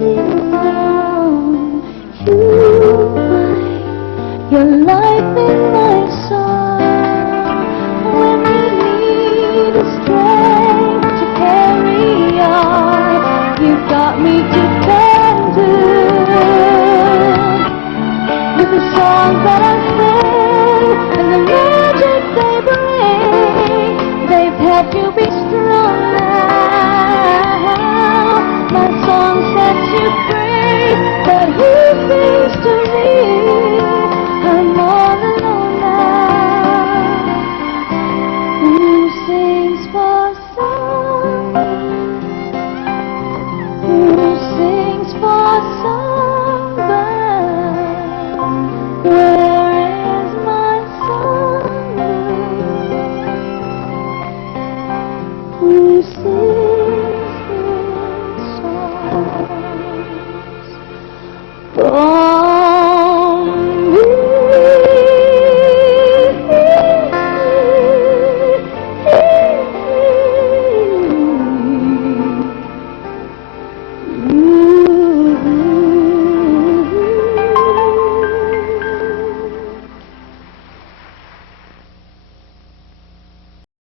Your life in my song. When you need the strength to carry on, you've got me to turn to. With the songs that I sing and the magic they bring, they've helped you be strong now. My song sets you free, but who sings to me? I'm all alone now. Who sings for songbirds? Who sings for songbirds? Where is my songbird? Who sings his songs for